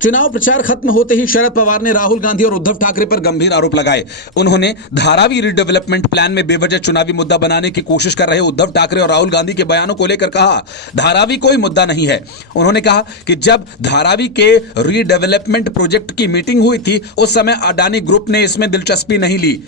चुनाव प्रचार खत्म होते ही शरद पवार ने राहुल गांधी और उद्धव ठाकरे पर गंभीर आरोप लगाए। उन्होंने धारावी रीडेवलपमेंट प्लान में बेवजह चुनावी मुद्दा बनाने की कोशिश कर रहे उद्धव ठाकरे और राहुल गांधी के बयानों को लेकर कहा, धारावी कोई मुद्दा नहीं है। उन्होंने कहा कि जब धारावी के रीडेवलपमेंट प्रोजेक्ट की मीटिंग हुई थी उस समय अडानी ग्रुप ने इसमें दिलचस्पी नहीं ली,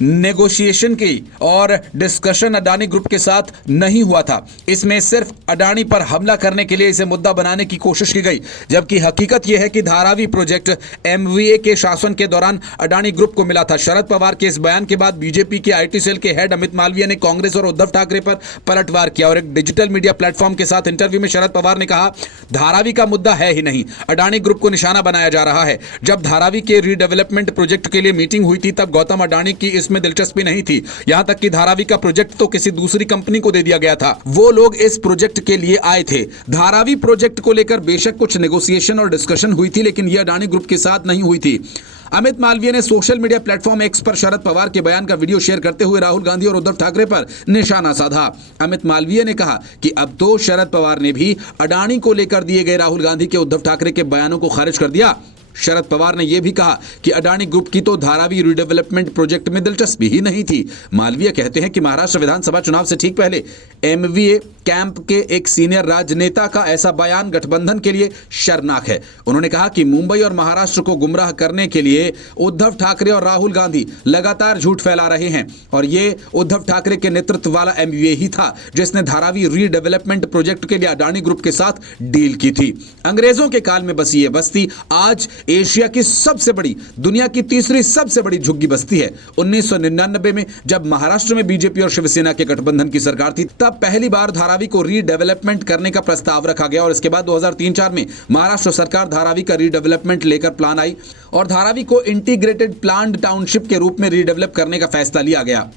नेगोशिएशन की और डिस्कशन अडानी ग्रुप के साथ नहीं हुआ था। इसमें सिर्फ अडानी पर हमला करने के लिए इसे मुद्दा बनाने की कोशिश की गई, जबकि हकीकत यह है कि धारावी प्रोजेक्ट एमवीए के शासन के दौरान अडानी ग्रुप को मिला था। शरद पवार के इस बयान के बाद बीजेपी के आईटी सेल के हेड अमित मालवीय ने कांग्रेस और उद्धव ठाकरे पर पलटवार किया और एक डिजिटल मीडिया प्लेटफॉर्म के साथ इंटरव्यू में शरद पवार ने कहा, धारावी का मुद्दा है ही नहीं, अडानी ग्रुप को निशाना बनाया जा रहा है। जब धारावी के रीडेवलपमेंट प्रोजेक्ट के लिए मीटिंग हुई थी तब गौतम अडानी की इसमें दिलचस्पी नहीं थी। यहां तक कि धारावी का प्रोजेक्ट तो किसी दूसरी कंपनी को दे दिया गया था। वो लोग इस प्रोजेक्ट के लिए आए थे। धारावी प्रोजेक्ट को लेकर बेशक कुछ नेगोशिएशन और डिस्कशन हुई थी, लेकिन यह अडानी ग्रुप के साथ नहीं हुई थी। अमित मालवीय ने सोशल मीडिया प्लेटफॉर्म एक्स पर शरद पवार के बयान का वीडियो शेयर करते हुए राहुल गांधी और उद्धव ठाकरे पर निशाना साधा। अमित मालवीय ने कहा कि अब तो शरद पवार ने भी अडानी को लेकर दिए गए राहुल गांधी के उद्धव ठाकरे के बयानों को खारिज कर दिया। शरद पवार ने यह भी कहा कि अडानी ग्रुप की तो धारावी रीडेवलपमेंट प्रोजेक्ट में दिलचस्पी ही नहीं थी। मालवीय कहते हैं कि महाराष्ट्र विधानसभा चुनाव से ठीक पहले एमवीए कैंप के एक सीनियर राजनेता का ऐसा बयान गठबंधन के लिए शर्मनाक है। उन्होंने कहा कि मुंबई और महाराष्ट्र को गुमराह करने के लिए उद्धव ठाकरे और राहुल गांधी लगातार झूठ फैला रहे हैं और ये उद्धव ठाकरे के नेतृत्व वाला एमवीए ही था जिसने धारावी रीडेवलपमेंट प्रोजेक्ट के लिए अडानी ग्रुप के साथ डील की थी। अंग्रेजों के काल में बसी ये बस्ती आज एशिया की सबसे बड़ी, दुनिया की तीसरी सबसे बड़ी झुग्गी बस्ती है। 1999 में जब महाराष्ट्र में बीजेपी और शिवसेना के गठबंधन की सरकार थी तब पहली बार धारावी को रीडेवलपमेंट करने का प्रस्ताव रखा गया और इसके बाद 2003-04 में महाराष्ट्र सरकार धारावी का रीडेवलपमेंट लेकर प्लान आई और धारावी को इंटीग्रेटेड प्लान्ड टाउनशिप के रूप में रीडेवलप करने का फैसला लिया गया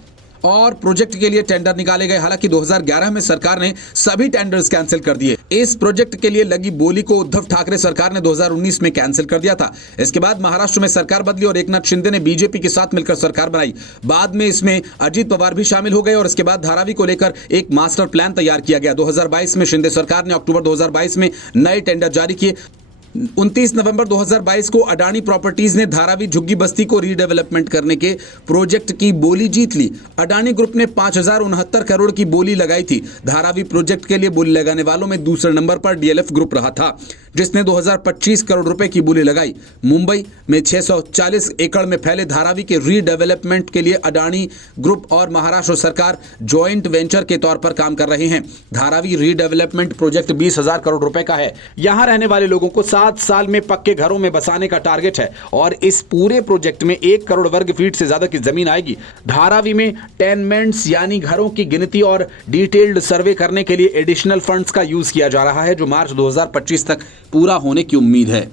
और प्रोजेक्ट के लिए टेंडर निकाले गए। हालांकि 2011 में सरकार ने सभी टेंडर्स कैंसिल कर दिए। इस प्रोजेक्ट के लिए लगी बोली को उद्धव ठाकरे सरकार ने 2019 में कैंसिल कर दिया था। इसके बाद महाराष्ट्र में सरकार बदली और एकनाथ शिंदे ने बीजेपी के साथ मिलकर सरकार बनाई। बाद में इसमें अजीत पवार भी शामिल हो गए और इसके बाद धारावी को लेकर एक मास्टर प्लान तैयार किया गया। 2022 में शिंदे सरकार ने अक्टूबर 2022 में नए टेंडर जारी किए। 29 नवंबर 2022 को अडानी प्रॉपर्टीज ने धारावी झुग्गी बस्ती को रीडेवलपमेंट करने के प्रोजेक्ट की बोली जीत ली। अडानी ग्रुप ने 5069 करोड़ की बोली लगाई थी। धारावी प्रोजेक्ट के लिए बोली लगाने वालों में दूसरे नंबर पर डीएलएफ ग्रुप रहा था जिसने 2025 करोड़ रुपए की बोली लगाई। मुंबई में 640 एकड़ में फैले धारावी के रीडेवलपमेंट के लिए अडानी ग्रुप और महाराष्ट्र सरकार जॉइंट वेंचर के तौर पर काम कर रहे हैं। धारावी रीडेवलपमेंट प्रोजेक्ट 20,000 करोड़ रुपए का है। यहां रहने वाले लोगों को 7 साल में पक्के घरों में बसाने का टारगेट है और इस पूरे प्रोजेक्ट में 1 करोड़ वर्ग फीट से ज्यादा की जमीन आएगी। धारावी में टेनमेंट्स यानी घरों की गिनती और डिटेल्ड सर्वे करने के लिए एडिशनल फंड्स का यूज किया जा रहा है जो मार्च 2025 तक पूरा होने की उम्मीद है।